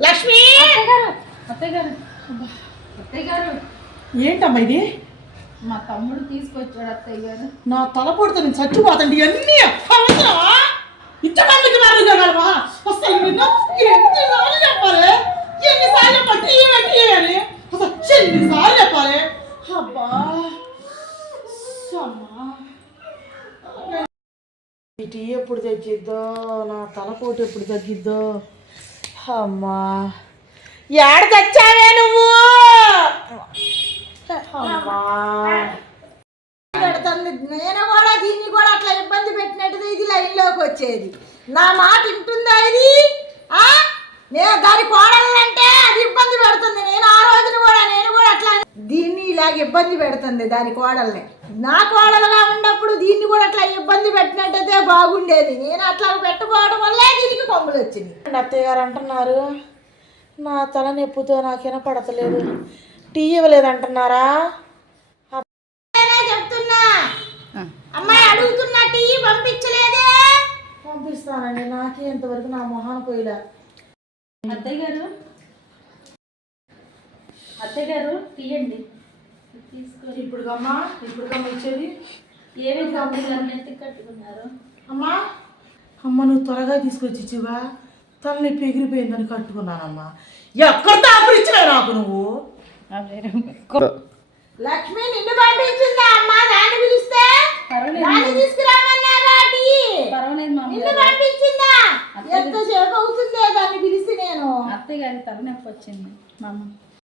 లక్ష్మి అత్తయ్య గారు ఏంటమ్మా ఇది? మా తమ్ముడు తీసుకొచ్చాడు అత్తయ్య గారు. నా తలపొడితే నేను చచ్చిపోతాండి. అన్నీ అవసరమా? ఇచ్చడానికి వాళ్ళు జరగలమా? అసలు నిన్ను ఎన్నిసార్లు చెప్పాలి? ఎన్నిసార్లు చెప్పాలి? అని అసలు ఎన్నిసార్లు చెప్పాలి? అబ్బా ఈ టీ ఎప్పుడు తగ్గిద్దో, నా తలపోటు ఎప్పుడు తగ్గిద్దో. అమ్మా ఏడ తెచ్చావే నువ్వు? అమ్మా పెడుతుంది. నేను కూడా దీన్ని కూడా అట్లా ఇబ్బంది పెట్టినట్టుది ఇది లైన్లోకి వచ్చేది. నా మాట వింటుందా ఇది? నేను దాని కోడలంటే అది ఇబ్బంది పెడుతుంది. నేను ఆ రోజున కూడా నేను కూడా అట్లా దీన్ని ఇలాగ ఇబ్బంది పెడుతుంది దాని కోడల్ని. నా కోడలుగా ఉన్నప్పుడు దీన్ని కూడా అట్లా ఇబ్బంది పెట్టినట్టయితే బాగుండేది. నేను అట్లా పెట్టకపోవడం వల్లే దీనికి కొమ్ములు వచ్చింది. అత్తయ్య గారు అంటున్నారు నా తల నొప్పితో నాకేనా పడతలేదు, టీ ఇవ్వలేదు అంటున్నారా? చెప్తున్నా అమ్మాయి అడుగుతున్నా టీ పంపించలేదే. పంపిస్తానండి, నాకే ఇంతవరకు నా మొహాన పోయిలా. అత్తయ్య గారు తీయండి తీసుకో. ఇప్పుడు కమ్మా ఇచ్చేది ఏమేమి అత్తయ్య గారు నెత్తి కట్టుకున్నారు? అమ్మా నువ్వు త్వరగా తీసుకొచ్చి ఇచ్చివా, తలనొప్పి ఎగిరిపోయిందని కట్టుకున్నానమ్మా. ఎక్కడ తాపులు ఇచ్చినావు నాకు నువ్వు? లక్ష్మి నిన్ను పంపించిందా అమ్మా? దాన్ని పిలిస్తే దాన్ని తీసుకురామన్నారా? నిన్ను పంపించిందా? ఎంతసేపు అవుతుందే దాన్ని పిలిస్తే? నేను అత్తయ్య గారి తలనొప్పి వచ్చింది మా అమ్మ.